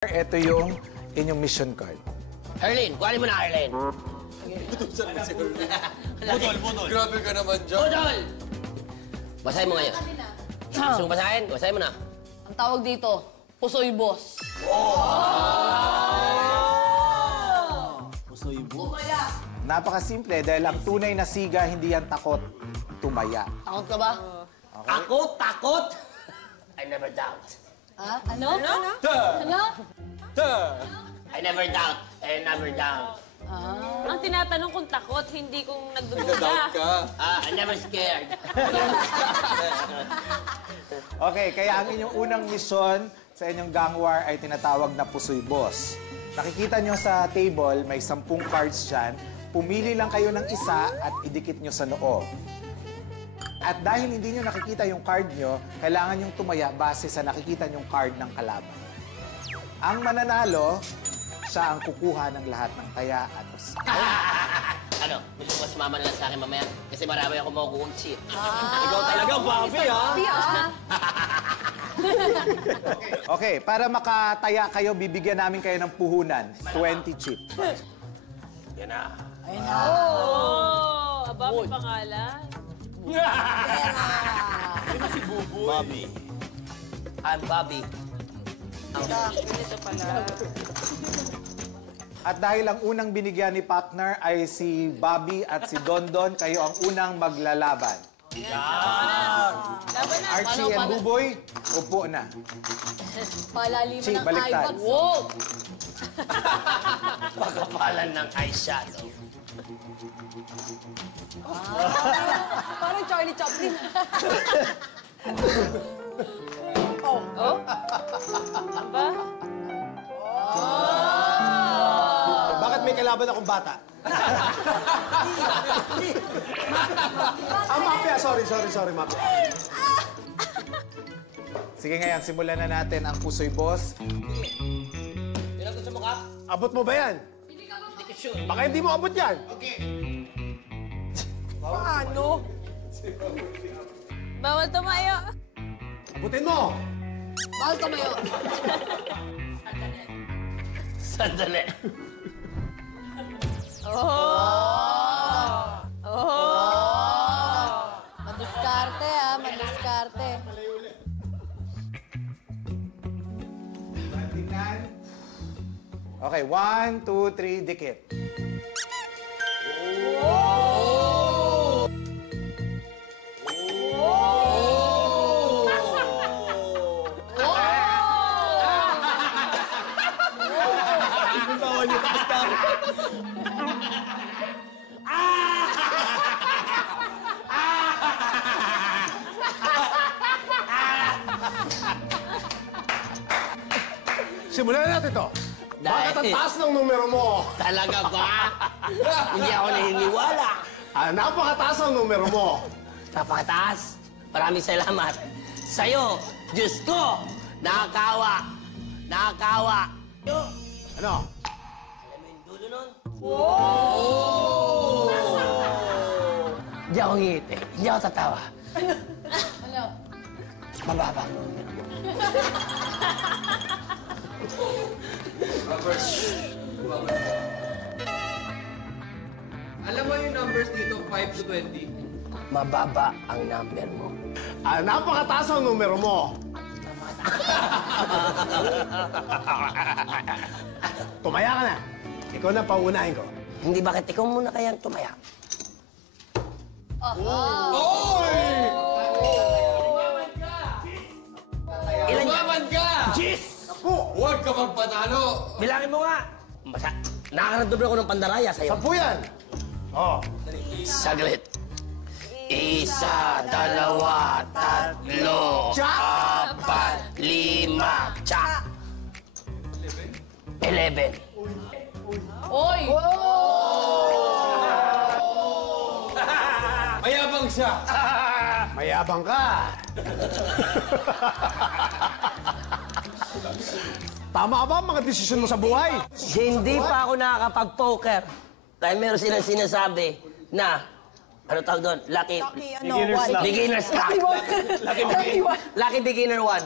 Ito yung inyong mission card. Herlin, kuhanin mo na, Herlin. Budol. Grabe ka naman dyan. Budol! Basahin mo ngayon. Gusto mo basahin? Basahin mo na. Ang tawag dito, Pusoy Boss. Pusoy Boss. Napakasimple dahil ang tunay na siga hindi yan takot, tumaya. Takot ka ba? Okay? Ako, takot? I never doubt. Ha? Ano? Ano? I never doubt. I never doubt. Ang tinatanong kung takot, hindi kung Nagda-doubt nagdududa. ka. I never scared. Okay, kaya ang inyong unang misyon sa inyong gang war ay tinatawag na Pusoy Boss. Nakikita nyo sa table, may 10 cards dyan. Pumili lang kayo ng isa at idikit nyo sa noo. At dahil hindi nyo nakikita yung card nyo, kailangan nyong tumaya base sa nakikita nyong card ng kalaban. Ang mananalo, siya ang kukuha ng lahat ng taya at Ano? Gusto mo sumama na lang sa akin mamaya? Kasi marami ako makukuhang chip. Ikaw talaga, Bobby, ha? Okay, para makataya kayo, bibigyan namin kayo ng puhunan. 20 chip. Yan na. Oh, aba, may pangalan. Bobby. I'm Bobby. Ganito pala. At dahil ang unang binigyan ni partner ay si Bobby at si Dondon, kayo ang unang maglalaban. Laban na. Archie and Buboy, upo na. Palaliman Chi, ng baliktad. iPad. Wow! Pagkapalan ng eyeshadow. Parang Charlie Chaplin. Oh? Aba? Bakit may kalaban akong bata? Mafia. Sorry, Mafia. Sige ngayon, simulan na natin ang Pusoy Boss. Yun ang gusto mo, Kap? Abot mo ba yan? Hindi ko sure. Baka hindi mo abot yan. Paano? Bawal tumayo. Abutin mo. Bawal tumayo. Sandali. Madiskarte, ha? Madiskarte. Okay, 1, 2, 3, dikit. Simulan na natin to. Bakit ang Dahil- taas ng numero mo? Talaga ba? Hindi ako naniniwala. Napakataas ang numero mo. Napakataas. Maraming salamat. Sa'yo, Diyos ko, nakakawa. Nakakawa. Ano? Alam mo yung dulo nun? Hindi ako ngiti. Hindi ako tatawa. Ano? Mababa ang numero mo. Alam mo yung numbers dito, 5 to 20. Mababa ang number mo. Napakataas ang numero mo. Tumaya ka na. Ikaw na paunahin ko. Hindi bakit ikaw muna kayang tumaya? Ilan yan? Umaman ka! Jeez! Huwag ka magpanalo! Bilangin mo nga! Nakakarandobre ako ng pandaraya sa'yo. 10 yan. Oh. Saglit. 1, 2, 3, 4, 5, tsak! 11. Oy! Mayabang siya! Mayabang ka. Tama ba ang mga desisyon mo sa buhay? Hindi pa ako nakakapag-poker. Dahil meron silang sinasabi na, ano tawag doon? Lucky beginner's luck. Lucky beginner 1.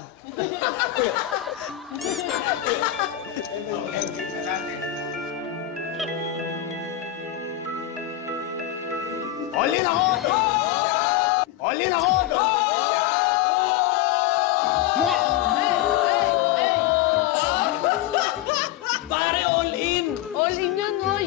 All in ako! All in ako! Pare, all in! All in yun, oy.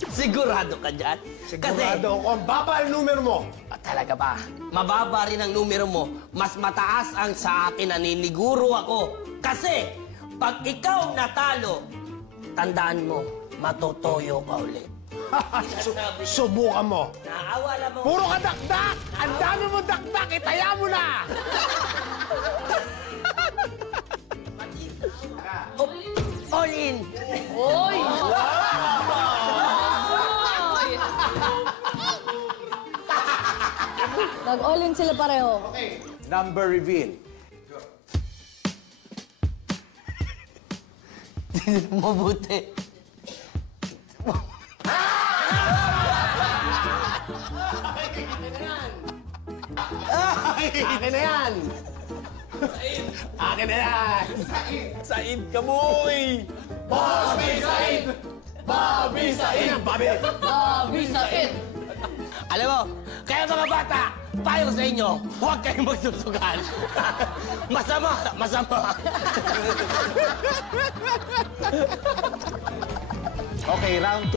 Sigurado ka dyan? Sigurado ako ang baba ang numero mo. Talaga ba? Mababa rin ang numero mo. Mas mataas ang sa akin, naniniguro ako. Kasi, pag ikaw natalo, tandaan mo, matotoyo ka ulit. Subukan mo. Naawa lang mo. Puro ka dakdak! Ang dami mo dakdak! Itaya mo na! All in! Oy! Nag-all in sila pareho. Number reveal. Mabuti. Akin na yan! Akin na yan! Said ka, boy! Bobby Said! Bobby Said! Bobby! Visa it. Alam mo, kaya mga bata, payo sa inyo, huwag kayong magsusugal. Masama, masama. Okay, round